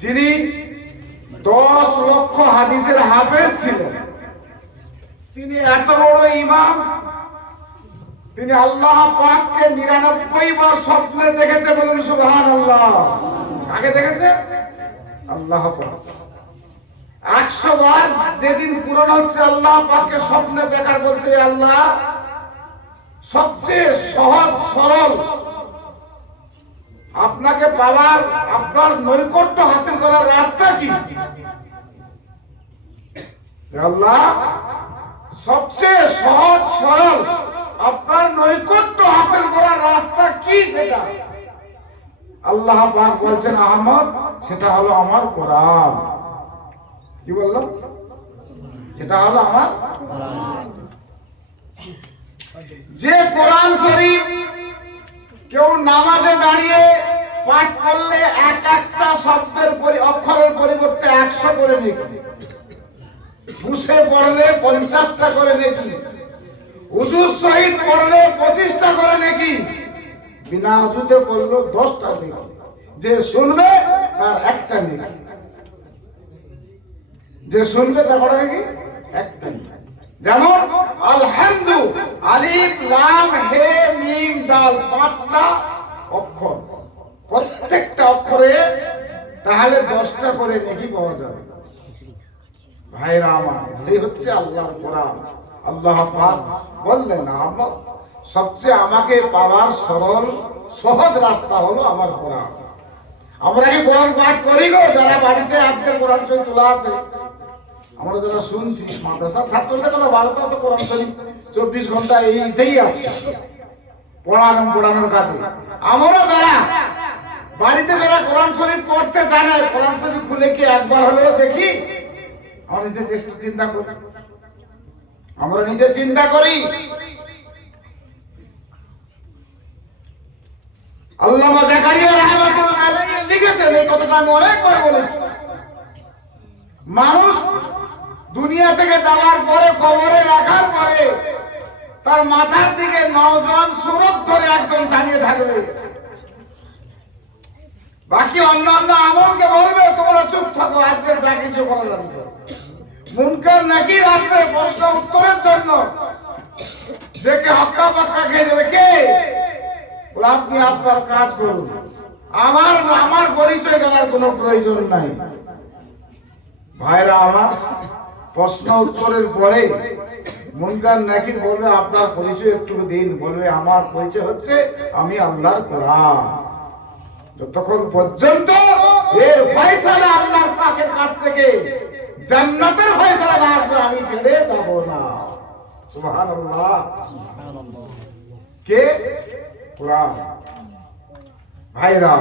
যিনি দশ লক্ষ হাদিসের হাফেজ ছিলেন, তিনি এত বড় ইমাম, তিনি আল্লাহ পাককে নিরানব্বই বার স্বপ্নে দেখেছে বলুন সুবহান আল্লাহ আগে দেখেছে? আল্লাহ পাক। একশো বার যেদিন পূরণ হচ্ছে, আল্লাহ পাককে স্বপ্নে দেখার বলছে আল্লাহ, সবচেয়ে সহজ, সরল আপনাকে পাওয়ার, আপনার নৈকট্য হাসিল করার রাস্তা কি? আল্লাহ, সবচেয়ে সহজ, সরল, আপনার নৈকট্য হাসিল করার রাস্তা কি সেটা? আল্লাহ বলছেন, আহমদ, সেটা হলো আমার কোরআন। কি বলল? সেটা হলো আমার যে কোরআন শরীফ কেউ নামাজে দাঁড়িয়ে পাঠ করলে এক একটা শব্দের অক্ষরের পরিবর্তে একশো করে নেকি বুসে পড়লে পঞ্চাশটা করে নেকি? উজুর সহিত পড়লে পঁচিশটা করে নেকি? বিনা উজুতে পড়ল দশটা নেকি যে শুনবে, তার একটা নেকি যে শুনবে, তার কটা নাকি একটা নেকি। যেমন, আলহামদু, আলিফ, লাম, হে, মিম, দাল, পাঁচটা অক্ষর। প্রত্যেকটা অক্ষরে তাহলে দশটা করে নেকি পাওয়া যাবে। ভাইরা আমার, সেই হচ্ছে আল্লাহর কোরআন। আল্লাহ পাক বললেন আমার সবচেয়ে আমাকে পাওয়ার সরল, সহজ রাস্তা হলো আমার কোরআন। আমরা কি কোরআন পাঠ করি গো? যারা বাড়িতে আজকে কোরআন শরীফ তোলা আছে আমরা যারা শুনছি, মাদ্রাসা ছাত্রদের কথা বারোটা তো কোরআন শরীফ চব্বিশ ঘণ্টা এইটাই আছে। পড়ানো পড়ানোর কাজে। আমরা যারা বাড়িতে যারা কোরআন শরীফ পড়তে জানে, কোরআন শরীফ খুলে কি একবার হলেও দেখি? আমরা নিজে চেষ্টা চিন্তা করি। আমরা নিজে চিন্তা করি। আল্লামা জাকারিয়া রাহমাতুল্লাহ আলাইহি লিখেছেন, এই কথাটা আমি অনেকবার বলেছি। মানুষ দুনিয়া থেকে যাওয়ার পরে, কবরে রাখার পরে তার মাথার দিকে নওজোয়ান সুরত ধরে একজন দাঁড়িয়ে থাকবে বাকি অন্যান্য আমলকে বলবে, তোমরা চুপ থাকো, আজকে যা কিছু করা যাবে মুনকার নাকি আসবে প্রশ্ন উত্তরের জন্য দেখে হক্কা পাক্কা খেয়ে যাবে কে? আপনি আপনার কাজ করুন। আমার আমার পরিচয় জানার কোনো প্রয়োজন নাই। ভাইরা আমার প্রশ্ন উত্তরের পরে মুনকার নাকির বলবে, আপনার পরিচয় একটু দিন। বলবে, আমার পরিচয় হচ্ছে আমি আল্লাহর কোরআন যতক্ষণ পর্যন্ত এর ফয়সালা আল্লাহর পাকের কাছ থেকে জান্নাতের ফয়সালা না আসবে, আমি ছেড়ে যাব না। সুবহানাল্লাহ। কে? কোরআন। ভাইরা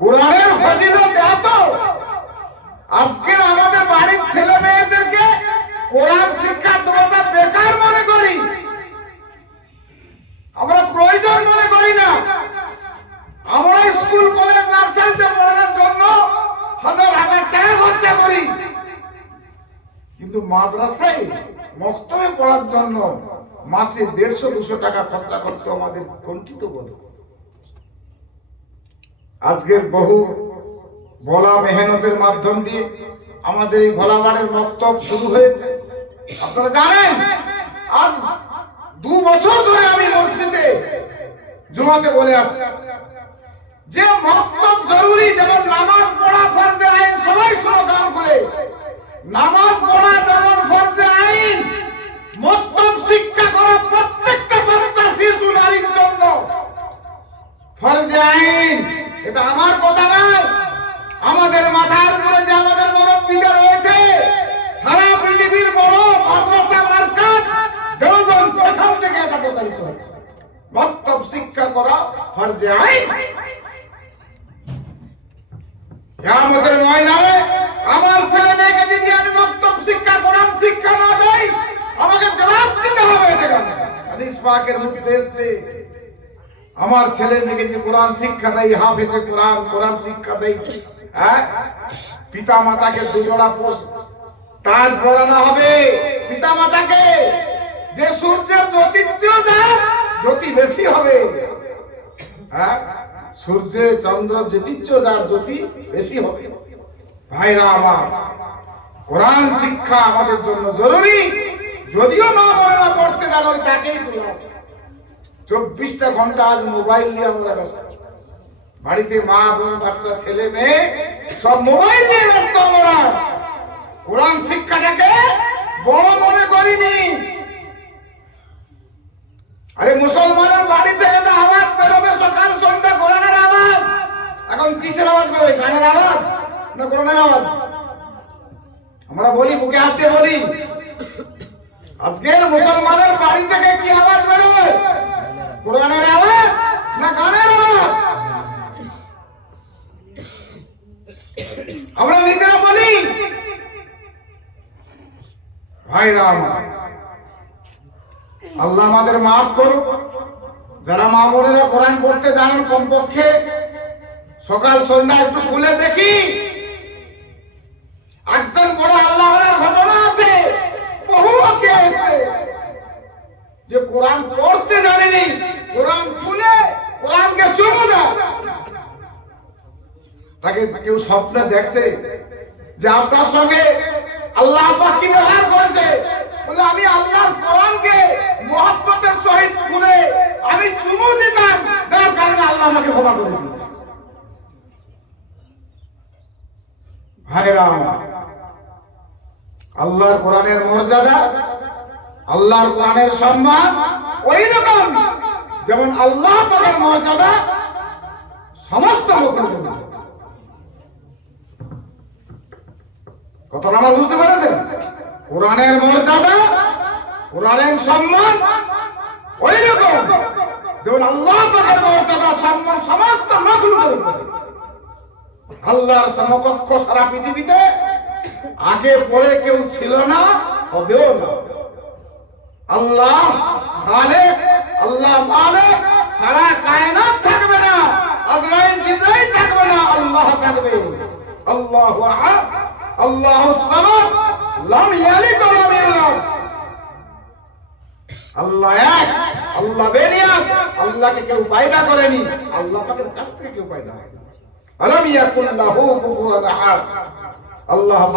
কোরআনের ফজিলত এত আজকে আমাদের বাড়ির ছেলে মেয়েদেরকে কোরআন শিক্ষা দেওয়াটা বেকার মনে করি। আমরা প্রয়োজন মনে করি না। আমরা স্কুল, কলেজ, নার্সারিতে পড়ানোর জন্য হাজার হাজার টাকা খরচা করি। কিন্তু মাদ্রাসায় মক্তবে পড়ার জন্য মাসে দেড়শো, দুশো টাকা খরচা করতে আমাদের কণ্ঠিত বোধ আজকের বহু বলা মেহনতের মাধ্যম দিয়ে আমাদের এই ভোলাবাড়ের মক্তব শুরু হয়েছে। আপনারা জানেন, আজ দু বছর ধরে আমি মসজিদে জুমাতে বলে আসছি। যে মক্তব জরুরি, যেমন নামাজ পড়া ফরজে আইন, সবাই শুনো গান করে। নামাজ পড়া যেমন ফরজে আইন, মক্তব শিক্ষা করা প্রত্যেকটা বাচ্চা, শিশু, নারীর জন্য। ফরজে আইন, এটা আমার কথা নয়। আমাদের মাথার উপরে যে আমাদের মুরব্বীরা রয়েছে, সারা পৃথিবীর বড় মাদ্রাসা মার্কাত দেওবন্দ সেখান থেকে এটা প্রচারিত হচ্ছে। মক্তব শিক্ষা করা ফরজে আইন। কিয়ামতের ময়দানে আমার ছেলে মেয়েকে যদি আমি মক্তব শিক্ষা, কোরআন শিক্ষা না দেই, আমাকে জবাব দিতে হবে সেখানে। হাদিস পাকের মধ্যে আমার ছেলে মেয়েকে যদি কোরআন শিক্ষা দেয় হাফেজে কোরআন কোরআন শিক্ষা দেয় হ্যাঁ? পিতা মাতাকে দুজোড়া তাজ পরানো হবে। পিতা মাতাকে যে সূর্যের জ্যোতির চেয়েও যায়, জ্যোতি বেশি হবে। হ্যাঁ? সূর্যে চন্দ্র জ্যোতির চেয়েও যার জ্যোতি বেশি হবে। ভাইরা আমার, কোরআন শিক্ষা আমাদের জন্য জরুরি। যদিও মা বোনেরা পড়তে জানো তাকেই তুলে আছে। চব্বিশটা ঘণ্টা আজ মোবাইল নিয়ে আমরা ব্যস্ত। বাড়িতে মা, বোন, বাচ্চা, ছেলে, মেয়ে, সব মোবাইল নিয়ে ব্যস্ত আমরা। কোরআন শিক্ষাটাকে বড় মনে করিনি। আরে মুসলমানের বাড়ি থেকে তো আওয়াজ বেরোবে সকাল, সন্ধ্যা, কোরআনের আওয়াজ। এখন কিসের আওয়াজ বেরোয়, গানের আওয়াজ না কোরআনের আওয়াজ? আমরা বলি, বুকে হাত বলি। আজকের মুসলমানের বাড়ি থেকে কি আওয়াজ বেরোয়? কোরআনের আওয়াজ না গানের আওয়াজ? আমরা নিজেরা বলি। ভাইরা আল্লাহ আমাদের মাফ করুক। যারা মা বোনেরা কোরআন পড়তে জানেন কমপক্ষে, সকাল, সন্ধ্যা একটু খুলে দেখি। একজন বড় আল্লাহর ঘটনা আছে, বহু আগে এসেছে। যে কোরআন পড়তে জানেনি, কোরআন খুলে কোরআনকে চুমু দেয়। তাকে কেউ স্বপ্নে দেখছে যে আপনার সঙ্গে আল্লাহ কি ব্যবহার করেছে? বলে, আমি আল্লাহর কোরআনকে মোহাব্বতের সহিত খুলে আমি চুমু দিতাম, যার কারণে আল্লাহ আমাকে ক্ষমা করে দিয়েছে। ভাইরা আল্লাহর কোরআনের মর্যাদা, আল্লাহর কোরআনের সম্মান ওই রকম যেমন আল্লাহ পাকের মর্যাদা সমস্ত লোকের কথাটা আমার বুঝতে পেরেছেন? কোরআনের মর্যাদা কোরআনের সম্মান ওই রকম যেমন আল্লাহ পাকের মর্যাদা সম্মান সমস্ত মাখলুকের উপরে। আল্লাহর সমকক্ষ সারা পৃথিবীতে আগে, পরে কেউ ছিল না, হবেও না। আল্লাহ খালেক, আল্লাহ মালিক সারা কায়নাত থাকবে না, আজরাইল জিবরাইল থাকবে না, আল্লাহ থাকবে। আল্লাহু আহাদ।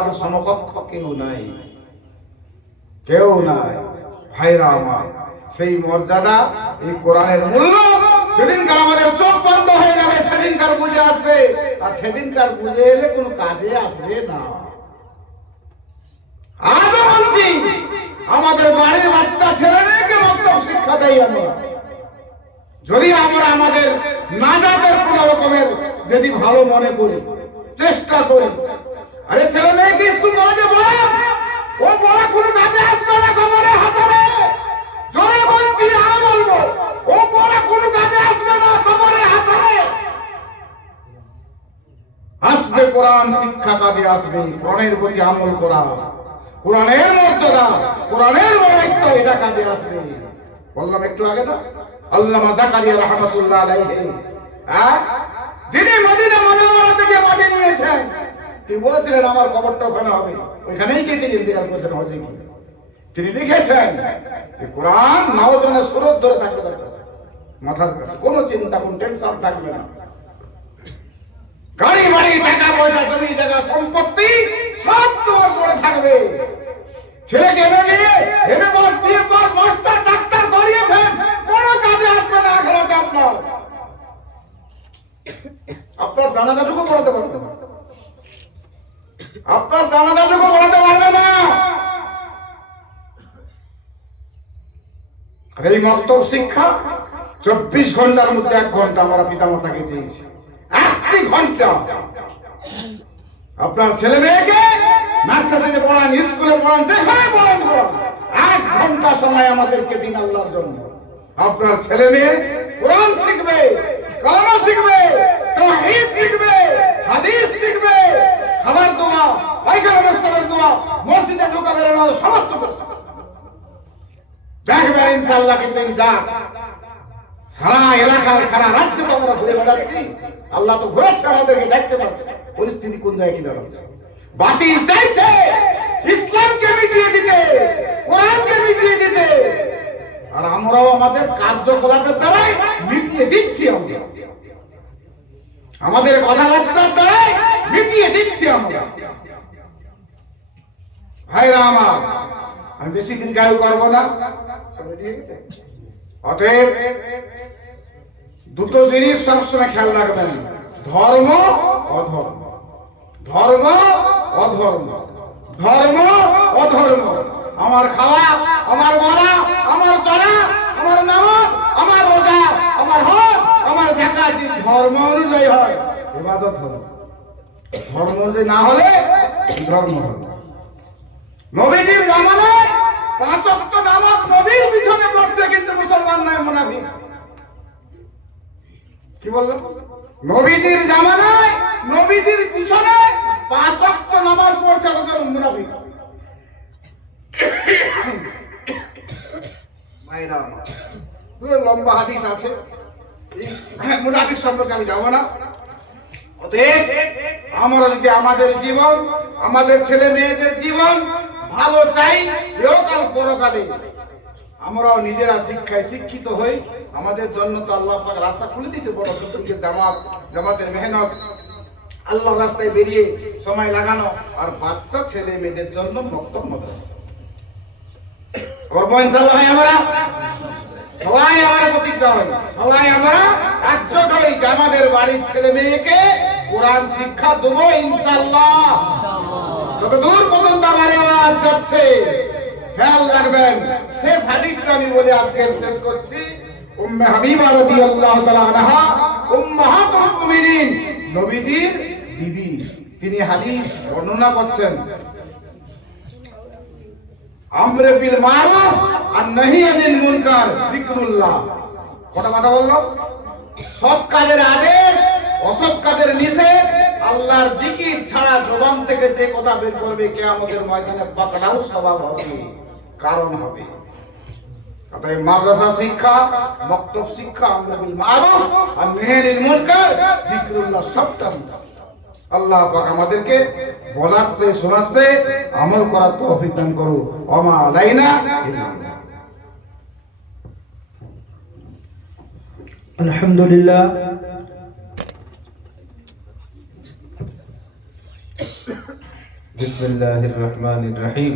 কেউ সমকক্ষ কেউ নাই। কেউ নাই। ভাইরা আমার, সেই মর্যাদা এই কোরআনের মূল্য যেদিনকার আমাদের চোখ বন্ধ হয়ে যাবে, সেদিনকার বুঝে আসবে। আর সেদিনকার বুঝে এলে কোনো কাজে আসবে না। আজও বলছি, আমাদের বাড়ির বাচ্চা ছেলে মেয়েকে বক্তব্য শিক্ষা দেই আমরা। যদি আমরা আমাদের নাজাতের কোন রকমের যদি ভালো মনে করি, চেষ্টা করি, আরে ছেলে মেয়েকে স্কুল কলেজে ও কোনো আসবে না হাসারে জোরে বলছি, আর বলব, ও বড় কোনো কাজে আসবে না খবরে হাসারে আসবে কোরআন, শিক্ষা কাজে আসবে কোরআনের প্রতি আমল করা। কোরআনের মর্যাদা, কোরআনের বড়াইত্ব এটা কাজে আসবে। বললাম, একটু আগে না? আল্লামা জাকারিয়া রহমাতুল্লাহ আলাইহি হ্যাঁ? যিনি মদিনা মুনাওয়ারা থেকে মাটি নিয়েছেন, তিনি বলেছিলেন, আমার কবরটা ওখানে হবে। ওইখানেই গিয়ে তিনি ইন্তেকাল করেছেন, হজে গিয়ে। তিনি লিখেছেন কোরআন নওজনের সুরত ধরে থাকবে তার কাছে, মাথার কাছে। কোনো চিন্তা, কোন টেনশন থাকবে না। গাড়ি, বাড়ি, টাকা পয়সা, জমি, জায়গা, সম্পত্তি সব তোমার থাকবে। নিয়ে মাস্টার ডাক্তার করিয়েছেন। কাজে আসবে না আখেরাতে আপনার। আপনার জানাজাটুকু পড়াতে পারবে না। আপনার জানাজাটুকু পড়াতে পারবে না। এই শিক্ষা চব্বিশ ঘণ্টার মধ্যে এক ঘণ্টা আমরা পিতামাতাকে চেয়েছি। একটি ঘণ্টা। আপনার ছেলে মেয়েকে নার্সারিতে পড়ান, স্কুলে পড়ান, যেখানে পড়ান পড়ান। এক ঘণ্টা সময় আমাদেরকে দিন আল্লাহর জন্য। আপনার ছেলে মেয়ে কোরআন শিখবে, কালামা শিখবে, তাওহীদ শিখবে, হাদিস শিখবে, খাবার দোয়া, পায়খানা পেশাবের দোয়া, মসজিদে ঢোকা বেরোনো সমস্ত কিছু দেখবেন ইনশাআল্লাহ কিন্তু ইনশাআল্লাহ সারা এলাকার, সারা রাজ্যে তো আমরা ঘুরে বেড়াচ্ছি। আল্লাহ তো ঘোরাচ্ছে আমাদেরকে দেখতে পাচ্ছি। পরিস্থিতি কোন জায়গায় দাঁড়াচ্ছে? বাতিল চাইছে। ইসলামকে মিটিয়ে দিতে, কোরআনকে মিটিয়ে দিতে। আর আমরাও আমাদের কার্যকলাপের দ্বারাই মিটিয়ে দিচ্ছি আমরা। আমাদের কথাবার্তার দ্বারাই মিটিয়ে দিচ্ছি আমরা। ভাইরা আমার, আমি বেশি দিন গায়ে করব না? অতএব দুটো জিনিস সবসময় খেয়াল রাখবেন। ধর্ম, অধর্ম। ধর্ম অধর্ম। ধর্ম অধর্ম। আমার খাওয়া, আমার বলা আমার চলা, আমার নামাজ আমার রোজা, আমার হক, আমার জাকাত ধর্ম অনুযায়ী হয়। ইবাদত হলো ধর্ম অনুযায়ী না হলে ধর্ম হলো নবীজির জামানায় পাঁচ ওয়াক্ত নামাজ নবীর পিছনে পড়ছে, কিন্তু মুসলমান নয়, মুনাফিক। কি বলল? নবীজির জামানায় নবীজির পিছনে পাঁচ ওয়াক্ত নামাজ পড়ছে অথচ মুনাফিক। মায়েরা লম্বা হাদিস আছে। মুনাফিক সম্পর্কে আমি যাব না। অতএব আমরা যদি আমাদের জীবন, আমাদের ছেলে মেয়েদের জীবন ভালো চাই ইহকাল পরকালে আমরাও নিজেরা শিক্ষায় শিক্ষিত হই। আমাদের জন্য তো আল্লাহ রাস্তা খুলে দিয়েছে বড় জামাত জামাতের মেহনত। আল্লাহ রাস্তায় বেরিয়ে সময় লাগানো আর বাচ্চা, ছেলে, মেয়েদের জন্য ভাই আমরা প্রতিজ্ঞা সবাই আমরা ছেলে মেয়েকে কোরআন শিক্ষা আওয়াজ যাচ্ছে, খেয়াল রাখবেন, শেষ আমি বলে আজকে শেষ করছি। নবীজির বিবি, তিনি হাদিস বর্ণনা করছেন। আমরে বিল মারুফ আর নহি আনিল মুনকার, জিকরুল্লাহ। কটা কথা বলল? সৎ কাজের আদেশ, অসৎ কাজের নিষেধ, আল্লাহর জিকির ছাড়া জবান থেকে যে কথা বের করবে কিয়ামতের ময়দানে পাকড়াও স্বভাব হবে, কারণ হবে। অতএব মাদ্রাসা শিক্ষা, মক্তব শিক্ষা, আমরা বিল মারুফ আর নেহেরিল মুনকার, জিকরুল্লাহ সবটা আল্লাহ পাক আমাদেরকে বলাচ্ছে শোনাচ্ছে আমল করার তো অভিজ্ঞান করো অমা আলাইনা আলহামদুলিল্লাহ। বিসমিল্লাহির রহমানির রহিম।